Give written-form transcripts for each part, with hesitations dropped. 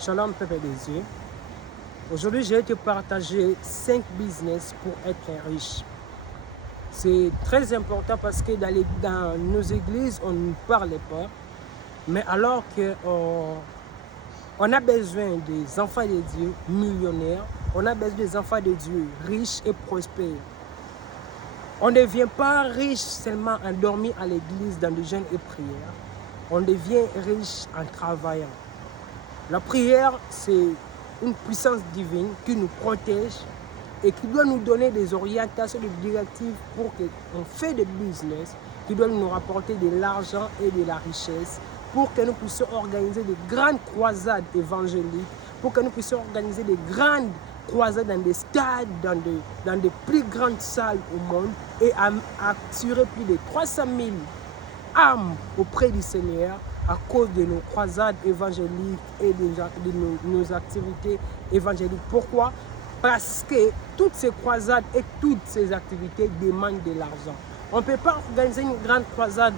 Shalom peuple des dieux. Aujourd'hui, je vais te partager 5 business pour être riche. C'est très important parce que dans nos églises, on ne parlait pas. Mais alors qu'on a besoin des enfants de Dieu millionnaires, on a besoin des enfants de Dieu riches et prospères. On ne devient pas riche seulement en dormant à l'église dans le jeûne et prière. On devient riche en travaillant. La prière, c'est une puissance divine qui nous protège et qui doit nous donner des orientations, des directives pour qu'on fait des business qui doivent nous rapporter de l'argent et de la richesse, pour que nous puissions organiser des grandes croisades évangéliques, pour que nous puissions organiser des grandes croisades dans des stades, dans des plus grandes salles au monde et attirer plus de 300 000 âmes auprès du Seigneur à cause de nos croisades évangéliques et de nos activités évangéliques. Pourquoi? Parce que toutes ces croisades et toutes ces activités demandent de l'argent. On ne peut pas organiser une grande croisade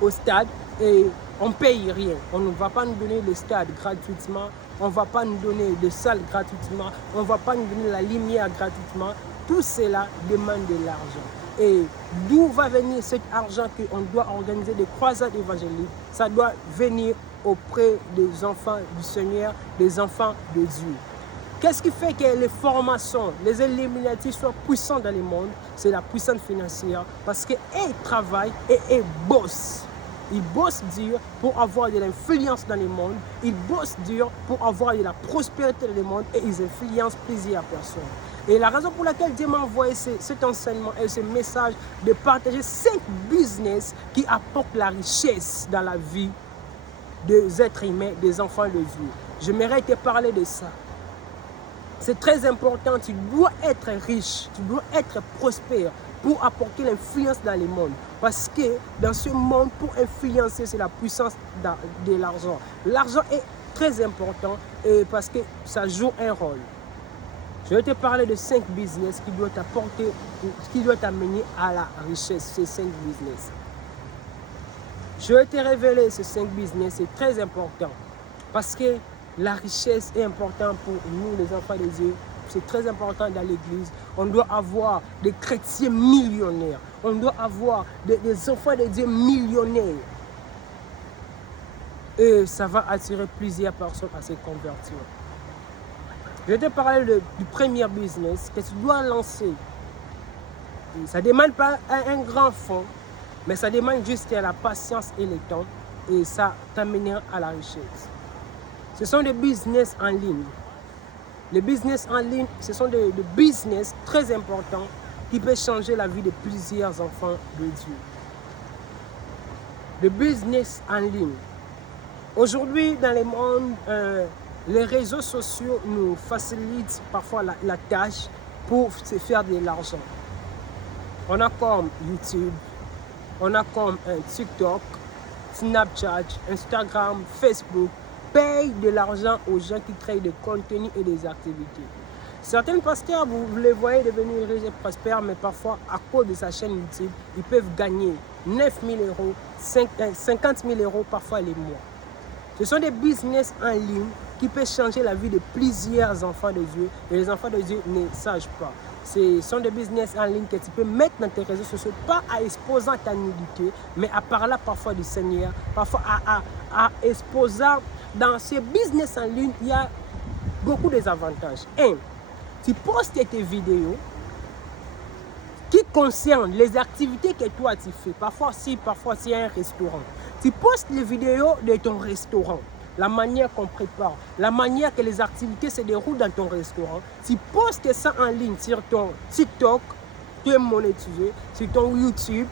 au stade et on ne paye rien. On ne va pas nous donner le stade gratuitement, on ne va pas nous donner des salles gratuitement, on ne va pas nous donner la lumière gratuitement. Tout cela demande de l'argent. Et d'où va venir cet argent qu'on doit organiser des croisades évangéliques? Ça doit venir auprès des enfants du Seigneur, des enfants de Dieu. Qu'est-ce qui fait que les formations, les Illuminati soient puissants dans le monde? C'est la puissance financière. Parce qu'ils travaillent et ils bossent. Ils bossent dur pour avoir de l'influence dans le monde. Ils bossent dur pour avoir de la prospérité dans le monde et ils influencent plusieurs personnes. Et la raison pour laquelle Dieu m'a envoyé cet enseignement et ce message de partager 5 business qui apportent la richesse dans la vie des êtres humains, des enfants de Dieu. J'aimerais te parler de ça. C'est très important, tu dois être riche, tu dois être prospère pour apporter l'influence dans le monde. Parce que dans ce monde, pour influencer, c'est la puissance de l'argent. L'argent est très important et parce que ça joue un rôle. Je vais te parler de 5 business qui doivent t'apporter, qui doivent t'amener à la richesse, ces 5 business. Je vais te révéler ces 5 business, c'est très important. Parce que la richesse est importante pour nous, les enfants de Dieu. C'est très important dans l'église. On doit avoir des chrétiens millionnaires. On doit avoir des enfants de Dieu millionnaires. Et ça va attirer plusieurs personnes à se convertir. Je vais te parler du premier business que tu dois lancer. Et ça ne demande pas un grand fonds, mais ça demande juste la patience et le temps. Et ça t'amènera à la richesse. Ce sont des business en ligne. Les business en ligne, ce sont des business très importants qui peuvent changer la vie de plusieurs enfants de Dieu. Le business en ligne. Aujourd'hui, dans le monde, les réseaux sociaux nous facilitent parfois la tâche pour se faire de l'argent. On a comme YouTube, on a comme TikTok, Snapchat, Instagram, Facebook, paye de l'argent aux gens qui créent des contenus et des activités. Certains pasteurs, vous les voyez devenir riches et prospères, mais parfois, à cause de sa chaîne YouTube, ils peuvent gagner 9 000 euros, 50 000 euros parfois les mois. Ce sont des business en ligne qui peuvent changer la vie de plusieurs enfants de Dieu et les enfants de Dieu ne savent pas. Ce sont des business en ligne que tu peux mettre dans tes réseaux sociaux, pas à exposant ta nudité, mais à parler parfois du Seigneur, parfois à exposant. Dans ces business en ligne, il y a beaucoup d'avantages. 1. Tu postes tes vidéos qui concernent les activités que toi tu fais. Parfois, si il y a un restaurant, tu postes les vidéos de ton restaurant. La manière qu'on prépare, la manière que les activités se déroulent dans ton restaurant. Tu postes ça en ligne sur ton TikTok, qui est monétisé, sur ton YouTube,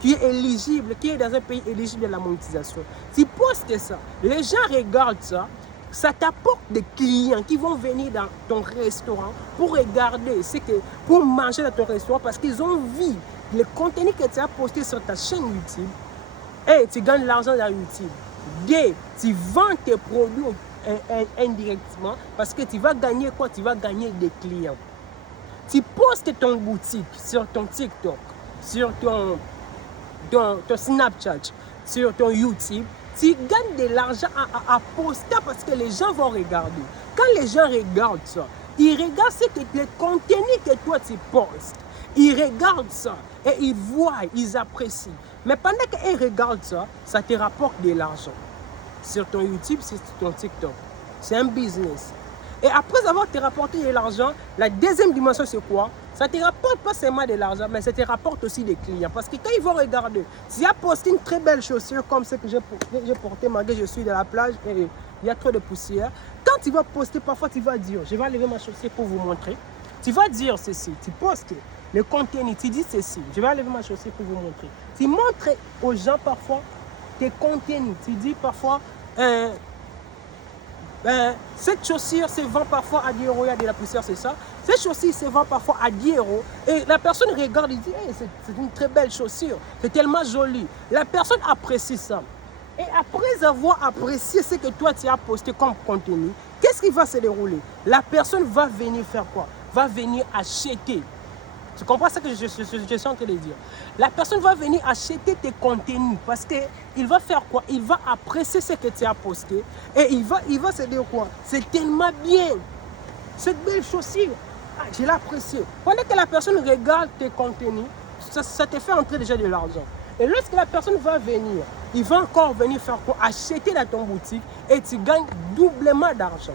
qui est éligible, qui est dans un pays éligible à la monétisation. Tu postes ça, les gens regardent ça, ça t'apporte des clients qui vont venir dans ton restaurant pour regarder, pour manger dans ton restaurant parce qu'ils ont vu le contenu que tu as posté sur ta chaîne YouTube et tu gagnes l'argent dans YouTube. 2. Tu vends tes produits indirectement parce que tu vas gagner quoi? Tu vas gagner des clients. Tu postes ton boutique sur ton TikTok, sur ton Snapchat, sur ton YouTube, Tu gagnes de l'argent à poster parce que les gens vont regarder. Quand les gens regardent ça, ils regardent le contenu que toi tu postes. Ils regardent ça et ils voient, ils apprécient. Mais pendant qu'ils regardent ça, ça te rapporte de l'argent. Sur ton YouTube, sur ton TikTok. C'est un business. Et après avoir te rapporté de l'argent, la deuxième dimension c'est quoi? Ça te rapporte pas seulement de l'argent, mais ça te rapporte aussi des clients. Parce que quand ils vont regarder, si tu as posté une très belle chaussure comme celle que j'ai portée malgré que je suis de la plage et il y a trop de poussière, quand tu vas poster, parfois tu vas dire, je vais enlever ma chaussure pour vous montrer. Tu vas dire ceci, tu postes le contenu, tu dis ceci, je vais enlever ma chaussure pour vous montrer. Tu montres aux gens parfois tes contenus, tu dis parfois... cette chaussure se vend parfois à 10 euros, il y a de la poussière, c'est ça. Cette chaussure se vend parfois à 10 euros. Et la personne regarde et dit, hey, c'est une très belle chaussure, c'est tellement joli. La personne apprécie ça. Et après avoir apprécié ce que toi tu as posté comme contenu, qu'est-ce qui va se dérouler? La personne va venir faire quoi? Va venir acheter. Tu comprends ce que je suis en train de dire? La personne va venir acheter tes contenus parce qu'il va faire quoi? Il va apprécier ce que tu as posté et il va se dire quoi? C'est tellement bien. Cette belle chaussure, je l'ai appréciée. Pendant que la personne regarde tes contenus, ça te fait entrer déjà de l'argent. Et lorsque la personne va venir, il va encore venir faire quoi? Acheter dans ton boutique et tu gagnes doublement d'argent.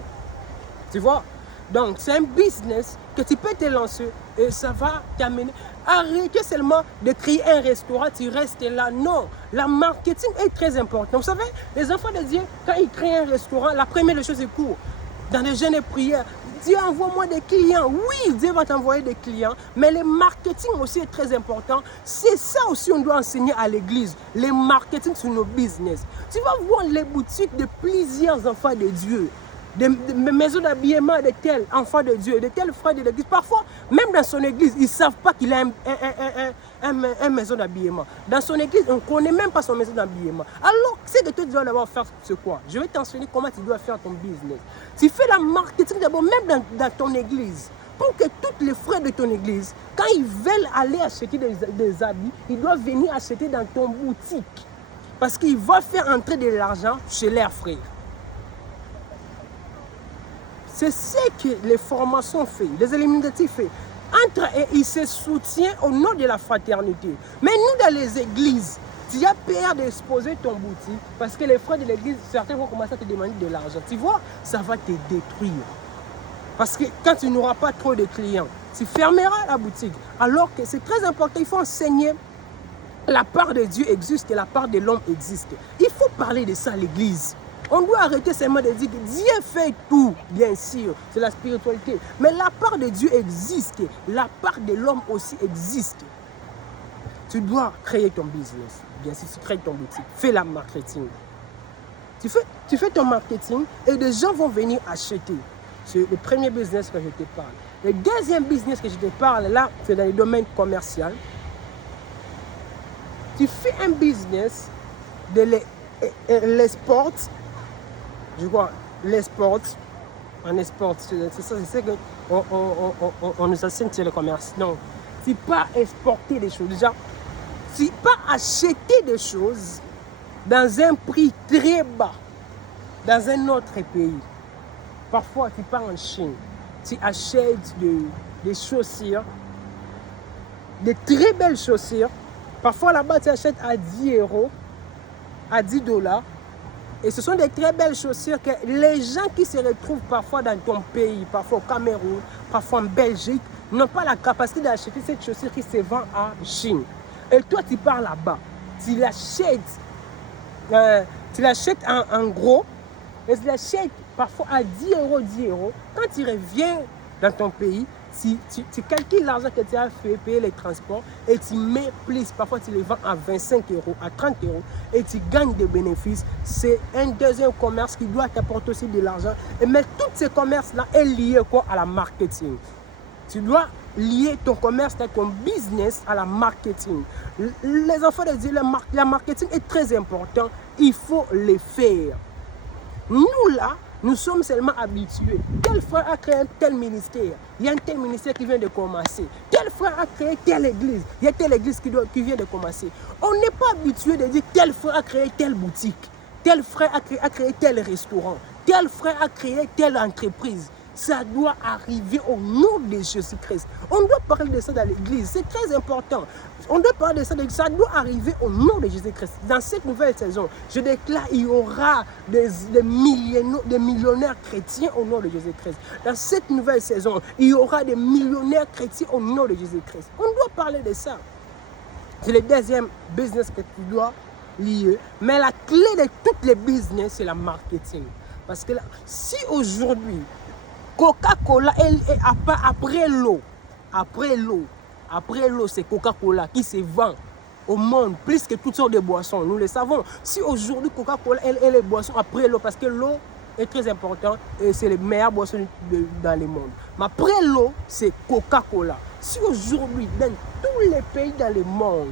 Tu vois? Donc, c'est un business que tu peux te lancer et ça va t'amener. Arrêtez seulement de créer un restaurant, tu restes là. Non, la marketing est très important. Vous savez, les enfants de Dieu, quand ils créent un restaurant, la première chose est court. Dans les jeûnes et prières, Dieu envoie-moi des clients. Oui, Dieu va t'envoyer des clients, mais le marketing aussi est très important. C'est ça aussi qu'on doit enseigner à l'église. Le marketing sur nos business. Tu vas voir les boutiques de plusieurs enfants de Dieu. Des maisons d'habillement de tels enfants de Dieu, de tels frères de l'église. Parfois, même dans son église, ils ne savent pas qu'il a une maison d'habillement. Dans son église, on ne connaît même pas son maison d'habillement. Alors, ce que tu dois d'abord faire, c'est quoi? Je vais t'enseigner comment tu dois faire ton business. Tu fais la marketing d'abord, même dans ton église. Pour que tous les frères de ton église, quand ils veulent aller acheter des habits, ils doivent venir acheter dans ton boutique. Parce qu'ils vont faire entrer de l'argent chez leurs frères. C'est ce que les formations font, les éliminatifs font. Entre eux, ils se soutiennent au nom de la fraternité. Mais nous, dans les églises, tu as peur d'exposer ton boutique parce que les frères de l'église, certains vont commencer à te demander de l'argent. Tu vois, ça va te détruire. Parce que quand tu n'auras pas trop de clients, tu fermeras la boutique. Alors que c'est très important, il faut enseigner. La part de Dieu existe et la part de l'homme existe. Il faut parler de ça à l'église. On doit arrêter seulement de dire que Dieu fait tout, bien sûr, c'est la spiritualité. Mais la part de Dieu existe, la part de l'homme aussi existe. Tu dois créer ton business. Bien sûr, tu crées ton boutique, fais la marketing. Tu fais ton marketing et des gens vont venir acheter. C'est le premier business que je te parle. Le deuxième business que je te parle, là, c'est dans le domaine commercial. Tu fais un business de l'esport. Je vois, l'export, en export, c'est ça, c'est que on nous enseigne sur le commerce. Non, c'est pas exporter des choses. Déjà, c'est pas acheter des choses dans un prix très bas, dans un autre pays. Parfois, tu pars en Chine, tu achètes des chaussures, des très belles chaussures. Parfois, là-bas, tu achètes à 10 euros, à 10 $. Et ce sont des très belles chaussures que les gens qui se retrouvent parfois dans ton pays, parfois au Cameroun, parfois en Belgique, n'ont pas la capacité d'acheter cette chaussure qui se vend en Chine. Et toi, tu pars là-bas, tu l'achètes en gros, et tu l'achètes parfois à 10 euros, 10 euros. Quand tu reviens dans ton pays, tu calcules l'argent que tu as fait, payer les transports et tu mets plus. Parfois, tu les vends à 25 euros, à 30 euros et tu gagnes des bénéfices. C'est un deuxième commerce qui doit t'apporter aussi de l'argent. Mais tous ces commerces-là est lié quoi? À la marketing. Tu dois lier ton commerce, ton business à la marketing. Les enfants de Dieu, la marketing est très important. Il faut le faire. Nous, là, nous sommes seulement habitués. Tel frère a créé un tel ministère. Il y a un tel ministère qui vient de commencer. Tel frère a créé telle église. Il y a telle église qui vient de commencer. On n'est pas habitué de dire tel frère a créé telle boutique. tel frère a créé tel restaurant, tel frère a créé telle entreprise. Ça doit arriver au nom de Jésus-Christ. On doit parler de ça dans l'église. C'est très important. On doit parler de ça. Ça doit arriver au nom de Jésus-Christ. Dans cette nouvelle saison, je déclare il y aura des millionnaires chrétiens au nom de Jésus-Christ. Dans cette nouvelle saison, il y aura des millionnaires chrétiens au nom de Jésus-Christ. On doit parler de ça. C'est le deuxième business que tu dois lier. Mais la clé de toutes les business, c'est la marketing. Parce que là, si aujourd'hui, Coca-Cola, après l'eau, c'est Coca-Cola qui se vend au monde plus que toutes sortes de boissons. Nous le savons. Si aujourd'hui Coca-Cola, elle est boisson après l'eau, parce que l'eau est très importante et c'est les meilleures boissons dans le monde. Mais après l'eau, c'est Coca-Cola. Si aujourd'hui, dans tous les pays dans le monde,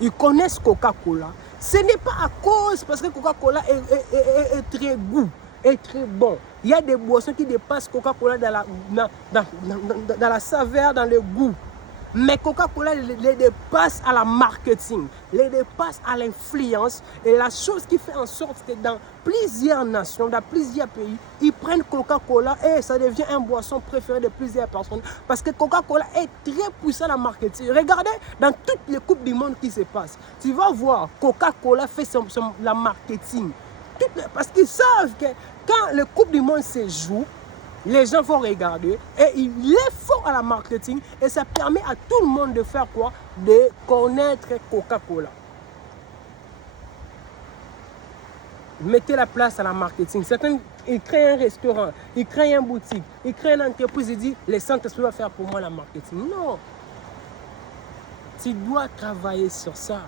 ils connaissent Coca-Cola, ce n'est pas à cause parce que Coca-Cola est très goût. Est très bon. Il y a des boissons qui dépassent Coca-Cola dans la saveur, dans le goût. Mais Coca-Cola les dépasse à la marketing, les dépasse à l'influence. Et la chose qui fait en sorte que dans plusieurs nations, dans plusieurs pays, ils prennent Coca-Cola et ça devient une boisson préférée de plusieurs personnes. Parce que Coca-Cola est très puissant en marketing. Regardez dans toutes les coupes du monde qui se passent. Tu vas voir, Coca-Cola fait la marketing. Parce qu'ils savent que quand le Coupe du Monde se joue, les gens vont regarder et il est fort à la marketing et ça permet à tout le monde de faire quoi? De connaître Coca-Cola. Mettez la place à la marketing. Certains, ils créent un restaurant, ils créent une boutique, ils créent une entreprise, ils disent les Saint-Esprit va faire pour moi la marketing. Non. Tu dois travailler sur ça.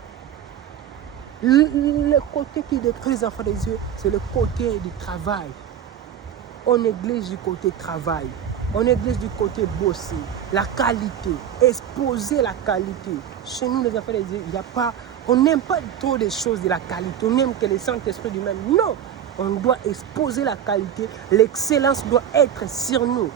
Le côté qui détruit les enfants des yeux, c'est le côté du travail. On néglige du côté travail. On néglige du côté bosser. La qualité. Exposer la qualité. Chez nous, les enfants des yeux, il n'y a pas... On n'aime pas trop des choses de la qualité. On aime que les Saint-Esprit du même. Non. On doit exposer la qualité. L'excellence doit être sur nous.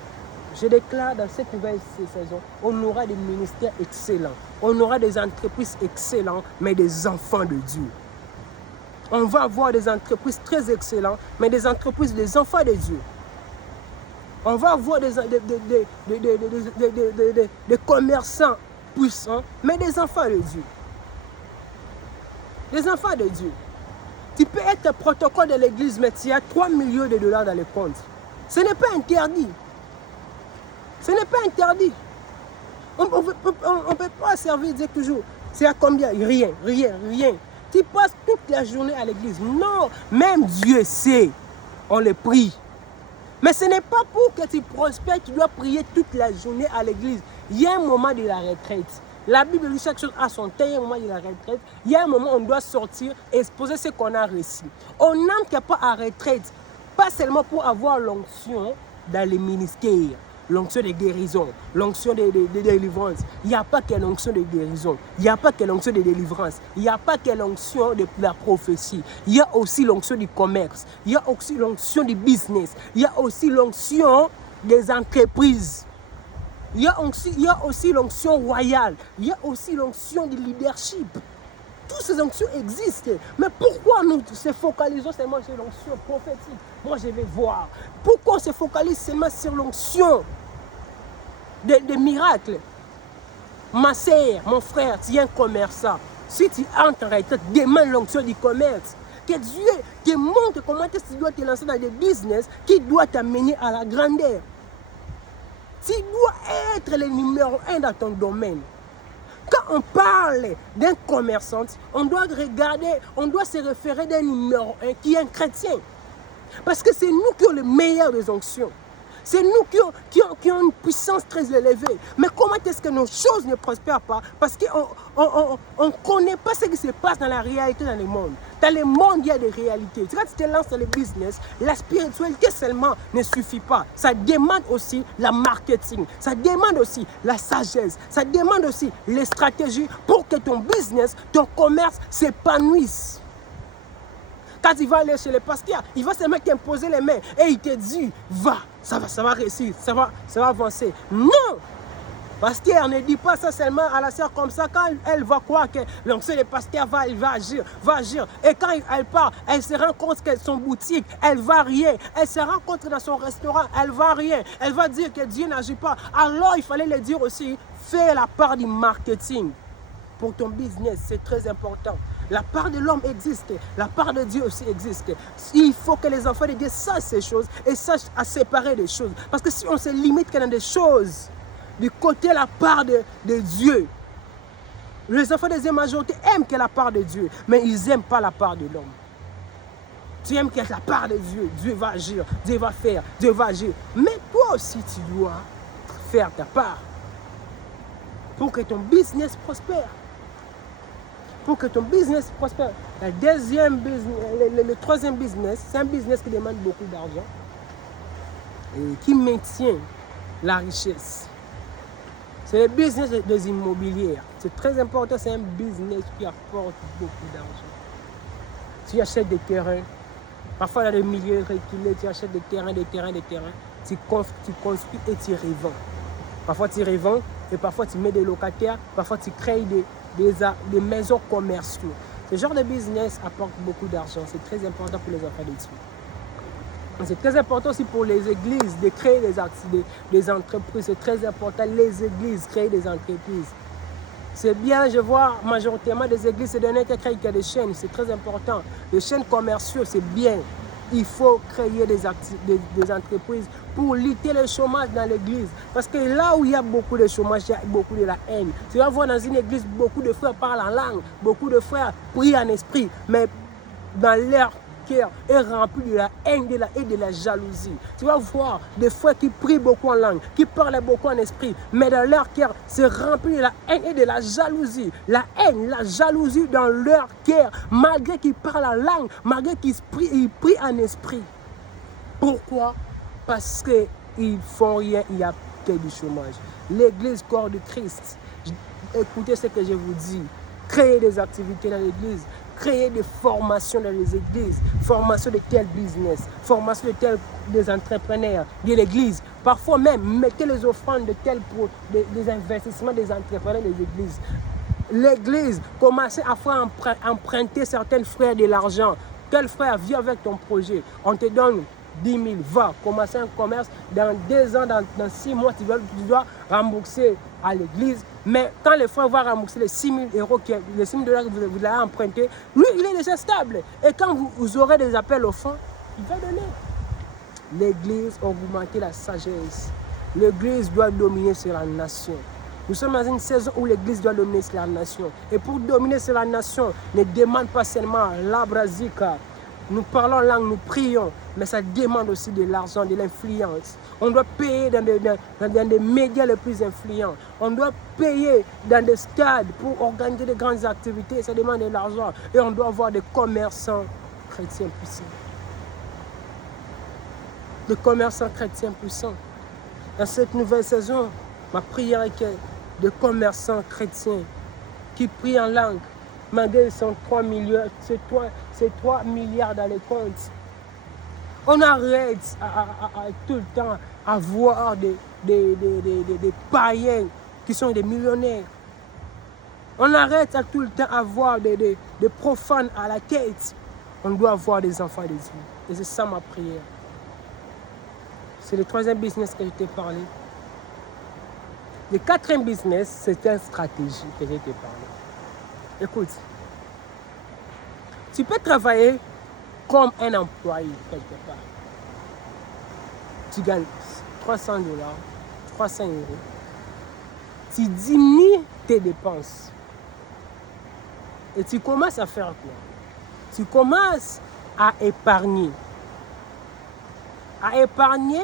Je déclare dans cette nouvelle saison, on aura des ministères excellents. On aura des entreprises excellentes, mais des enfants de Dieu. On va avoir des entreprises très excellentes, mais des entreprises des enfants de Dieu. On va avoir des commerçants puissants, mais des enfants de Dieu. Des enfants de Dieu. Tu peux être protocole de l'église, mais tu as 3 millions de dollars dans les comptes. Ce n'est pas interdit. Ce n'est pas interdit. On ne peut pas servir Dieu toujours. C'est à combien? Rien. Tu passes toute la journée à l'église. Non, même Dieu sait. On le prie. Mais ce n'est pas pour que tu prospères, tu dois prier toute la journée à l'église. Il y a un moment de la retraite. La Bible dit chaque chose a son temps, il y a un moment de la retraite. Il y a un moment où on doit sortir et exposer ce qu'on a reçu. On n'entre pas à retraite, pas seulement pour avoir l'onction dans les ministères. L'onction de guérison, l'onction de délivrance. Il n'y a pas que l'onction de guérison. Il n'y a pas que l'onction de délivrance. Il n'y a pas que l'onction de la prophétie. Il y a aussi l'onction du commerce. Il y a aussi l'onction du business. Il y a aussi l'onction des entreprises. Il y a aussi l'onction royale. Il y a aussi l'onction du leadership. Toutes ces onctions existent. Mais pourquoi nous se focalisons seulement sur l'onction prophétique? Moi, je vais voir. Pourquoi on se focalise seulement sur l'onction des miracles? Ma sœur, mon frère, tu es un commerçant. Si tu entres en retraite, demande l'onction du commerce. Que Dieu te montre comment tu dois te lancer dans des business qui doivent t'amener à la grandeur. Tu dois être le numéro 1 dans ton domaine. Quand on parle d'un commerçant, on doit regarder, on doit se référer d'un numéro 1 qui est un chrétien. Parce que c'est nous qui avons le meilleur des onctions. C'est nous qui avons une puissance très élevée. Mais comment est-ce que nos choses ne prospèrent pas? Parce qu'on ne connaît pas ce qui se passe dans la réalité dans le monde. Dans le monde, il y a des réalités. Quand tu te lances dans le business, la spiritualité seulement ne suffit pas. Ça demande aussi la marketing. Ça demande aussi la sagesse. Ça demande aussi les stratégies pour que ton business, ton commerce s'épanouisse. Quand il va aller chez le pasteur, il va seulement t'imposer les mains et il te dit, va, ça va réussir, ça va avancer. Non! Pasteur, ne dis pas ça seulement à la sœur comme ça. Quand elle va croire que l'onction de pasteur va agir. Et quand elle part, elle se rend compte que son boutique, elle va rien. Elle se rend compte que dans son restaurant, elle va rien. Elle va dire que Dieu n'agit pas. Alors, il fallait le dire aussi, fais la part du marketing pour ton business. C'est très important. La part de l'homme existe, la part de Dieu aussi existe. Il faut que les enfants de Dieu sachent ces choses et sachent à séparer des choses. Parce que si on se limite que dans des choses, du côté la part de Dieu, les enfants de Dieu majorité aiment que la part de Dieu, mais ils n'aiment pas la part de l'homme. Tu aimes que la part de Dieu, Dieu va agir, Dieu va faire, Dieu va agir. Mais toi aussi, tu dois faire ta part pour que ton business prospère. Pour que ton business prospère. Le troisième business, c'est un business qui demande beaucoup d'argent et qui maintient la richesse. C'est le business des immobilières. C'est très important, c'est un business qui apporte beaucoup d'argent. Tu achètes des terrains, parfois dans les milieux reculés, tu achètes des terrains. Tu construis et tu revends. Parfois tu revends et parfois tu mets des locataires, parfois tu crées des maisons commerciales. Ce genre de business apporte beaucoup d'argent. C'est très important pour les enfants de Dieu. C'est très important aussi pour les églises de créer des entreprises. C'est très important, les églises créer des entreprises. C'est bien, je vois majoritairement des églises se donner qui créent des chaînes. C'est très important. Les chaînes commerciales, c'est bien. Il faut créer des entreprises pour lutter le chômage dans l'église. Parce que là où il y a beaucoup de chômage, il y a beaucoup de la haine. Tu vas voir dans une église, beaucoup de frères parlent en langue, beaucoup de frères prient en esprit, mais dans leur cœur est rempli de la haine et de la jalousie. Tu vas voir des frères qui prient beaucoup en langue, qui parlent beaucoup en esprit, mais dans leur cœur, c'est rempli de la haine et de la jalousie. La haine, la jalousie dans leur cœur, malgré qu'ils parlent en langue, malgré qu'ils prient en esprit. Pourquoi? Parce qu'ils font rien, il y a que du chômage. L'église, corps de Christ, écoutez ce que je vous dis, créez des activités dans l'église, créer des formations dans les églises, formation de tel business, formation de tel des entrepreneurs de l'église. Parfois même, mettez les offrandes de tel des investissements des entrepreneurs des églises. L'église, commencez à faire emprunter certains frères de l'argent. Tel frère, viens avec ton projet, on te donne 10 000, va commencer un commerce. Dans 2 ans, dans 6 mois, tu dois rembourser à l'église. Mais quand le frère va rembourser les 6 000 euros, les 6 000 $ que vous l'avez emprunté, lui, il est déjà stable. Et quand vous aurez des appels au fond, il va donner. L'église, augmenter la sagesse. L'église doit dominer sur la nation. Nous sommes dans une saison où l'église doit dominer sur la nation. Et pour dominer sur la nation, ne demande pas seulement la brasica. Nous parlons langue, nous prions, mais ça demande aussi de l'argent, de l'influence. On doit payer dans des médias les plus influents. On doit payer dans des stades pour organiser de grandes activités. Ça demande de l'argent. Et on doit avoir des commerçants chrétiens puissants. Des commerçants chrétiens puissants. Dans cette nouvelle saison, ma prière est que des commerçants chrétiens qui prient en langue, malgré son 3 milliards, c'est 3 milliards dans les comptes. On arrête à tout le temps à voir des païens qui sont des millionnaires. On arrête à tout le temps à voir des profanes à la tête. On doit avoir des enfants de Dieu. Et c'est ça ma prière. C'est le 3e business que je t'ai parlé. Le 4e business, c'est une stratégie que je t'ai parlé. Écoute, tu peux travailler comme un employé quelque part. Tu gagnes 300 $, 300 €. Tu diminues tes dépenses. Et tu commences à faire quoi? Tu commences à épargner. À épargner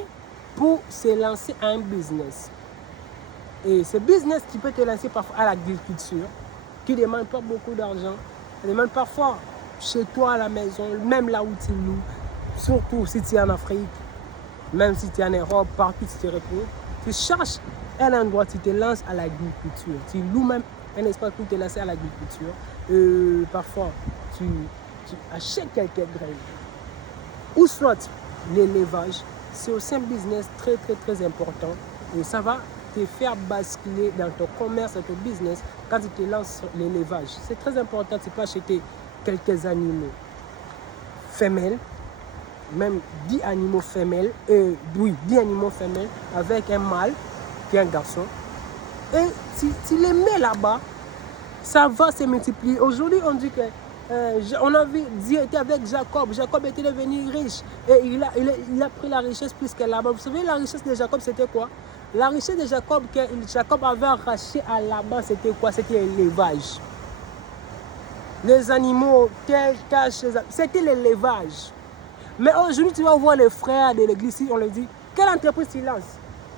pour se lancer à un business. Et ce business, tu peux te lancer parfois à l'agriculture, qui ne demande pas beaucoup d'argent. Ça demande parfois chez toi à la maison, même là où tu loues, surtout si tu es en Afrique, même si tu es en Europe, partout tu te retrouves. Tu cherches un endroit, tu te lances à l'agriculture. Tu loues même un espace pour te lancer à l'agriculture. Parfois, tu achètes quelques graines. Ou soit l'élevage, c'est aussi un business très très très important. Et ça va te faire basculer dans ton commerce, dans ton business, quand tu te lances sur l'élevage. C'est très important, tu peux acheter quelques animaux femelles, même 10 animaux femelles, 10 animaux femelles avec un mâle qui est un garçon. Et tu les mets là-bas, ça va se multiplier. Aujourd'hui, on dit que on a vu Dieu était avec Jacob. Jacob était devenu riche. Et il a pris la richesse plus que là-bas. Vous savez, la richesse de Jacob, c'était quoi? La richesse de Jacob que Jacob avait arraché à Laban, c'était quoi? C'était l'élevage. Les animaux, c'était l'élevage. Mais aujourd'hui, tu vas voir les frères de l'église, on leur dit, quelle entreprise tu lances?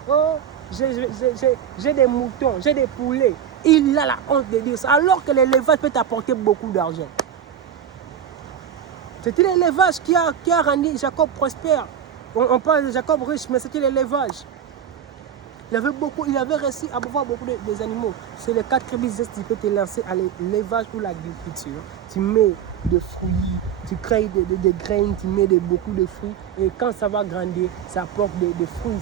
Oh, j'ai des moutons, j'ai des poulets. Il a la honte de dire ça, alors que l'élevage peut t'apporter beaucoup d'argent. C'était l'élevage qui a rendu Jacob prospère. On parle de Jacob riche, mais c'était l'élevage. Il avait réussi à avoir beaucoup d'animaux. C'est les 4 business que tu peux te lancer à l'élevage ou l'agriculture. Tu mets des fruits, tu crées des graines, tu mets beaucoup de fruits. Et quand ça va grandir, ça apporte des fruits.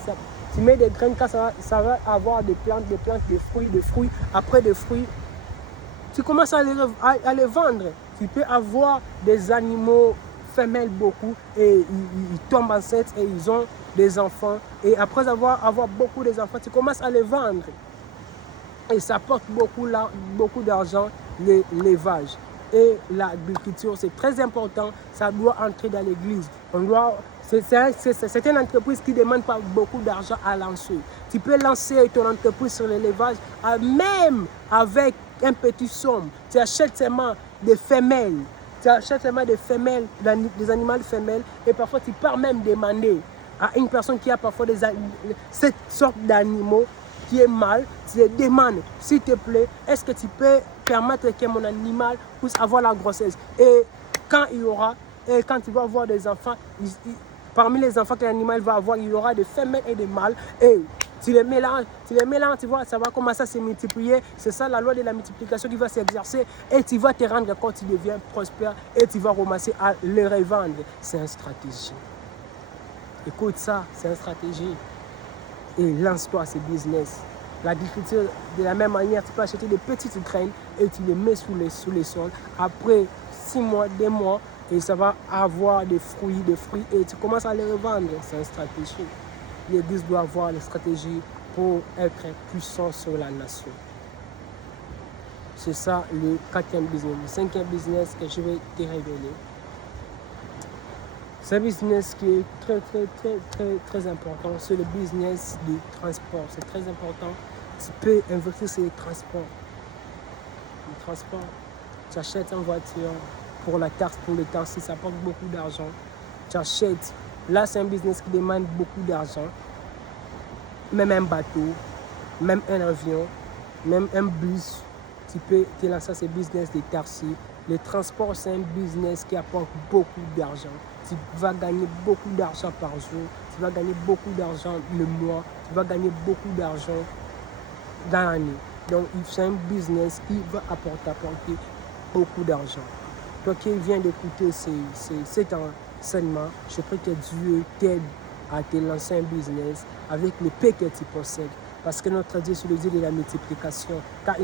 Tu mets des graines, quand ça va avoir des plantes, des fruits. Après des fruits, tu commences à les vendre. Tu peux avoir des animaux femelles beaucoup et ils tombent enceintes et ils ont des enfants. Et après avoir beaucoup d'enfants, tu commences à les vendre. Et ça apporte beaucoup d'argent, l'élevage. Et l'agriculture, c'est très important. Ça doit entrer dans l'église. C'est une entreprise qui ne demande pas beaucoup d'argent à lancer. Tu peux lancer ton entreprise sur l'élevage, même avec un petit somme. Tu achètes seulement des femelles. Tu achètes seulement des femelles, des animaux femelles. Et parfois, tu peux même demander à une personne qui a parfois cette sorte d'animaux qui est mâle, tu lui demandes, s'il te plaît, est-ce que tu peux permettre que mon animal puisse avoir la grossesse? Et quand tu vas avoir des enfants, parmi les enfants que l'animal va avoir, il y aura des femelles et des mâles. Et tu les mélanges, tu vois, ça va commencer à se multiplier. C'est ça la loi de la multiplication qui va s'exercer. Et tu vas te rendre compte, tu deviens prospère et tu vas ramasser à les revendre. C'est une stratégie. Écoute ça, c'est une stratégie. Et lance-toi à ce business. L'agriculture, de la même manière, tu peux acheter des petites graines et tu les mets sous les sols. Après 6 mois, 2 mois, et ça va avoir des fruits et tu commences à les revendre. C'est une stratégie. L'Église doit avoir les stratégies pour être puissant sur la nation. C'est ça le 4e business. Le 5e business que je vais te révéler. C'est un business qui est très important. C'est le business du transport. C'est très important. Tu peux investir sur les transports. Le transport, tu achètes une voiture pour la taxe, pour le taxi, ça apporte beaucoup d'argent. Tu achètes. Là, c'est un business qui demande beaucoup d'argent. Même un bateau, même un avion, même un bus. Tu peux te lancer ce business de taxi. Le transport, c'est un business qui apporte beaucoup d'argent. Tu vas gagner beaucoup d'argent par jour. Tu vas gagner beaucoup d'argent le mois. Tu vas gagner beaucoup d'argent dans l'année. Donc, c'est un business qui va apporter beaucoup d'argent. Toi qui viens d'écouter cet enseignement, je prie que Dieu t'aide à te lancer un business avec le paix que tu possèdes. Parce que notre Dieu, c'est le Dieu de la multiplication. Quand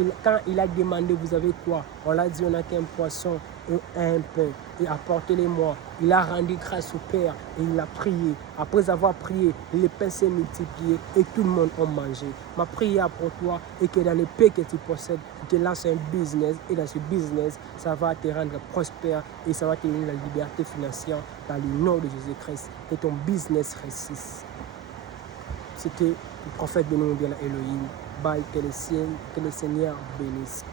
il a demandé, vous avez quoi? On l'a dit, on a qu'un poisson et un pain. Et apportez-les-moi. Il a rendu grâce au Père et il a prié. Après avoir prié, le pain s'est multiplié et tout le monde a mangé. Ma prière pour toi est que dans le paix que tu possèdes, tu te lances un business. Et dans ce business, ça va te rendre prospère et ça va te donner la liberté financière dans le nom de Jésus-Christ. Et ton business réussisse. C'était le prophète de nous, Elohim. Bye, que le Seigneur bénisse.